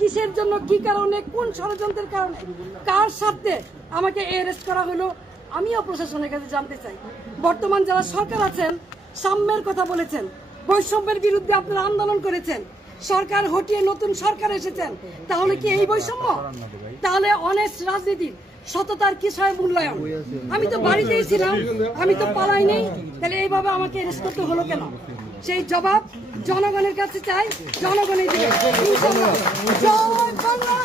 কিসের জন্য, কি কারণে, কোন ষড়যন্ত্রের কারণে, কার স্বার্থে আমাকে অ্যারেস্ট করা হলো আমিও প্রশাসনের কাছে জানতে চাই। বর্তমান যারা সরকার আছেন সাম্যের কথা বলেছেন, বৈষম্যের বিরুদ্ধে আপনারা আন্দোলন করেছেন, সরকার হটিয়ে নতুন সরকার এসেছেন, তাহলে কি এই বৈষম্য? তাহলে অনেস্ট রাজনীতির সততার কিসের মূল্যায়ন? আমি তো বাড়িতেই ছিলাম, আমি তো পালাই নেই, তাহলে এইভাবে আমাকে অ্যারেস্ট করতে হলো কেন? সেই জবাব জনগণের কাছে চাই, জনগণই দিবে। জয় বাংলা।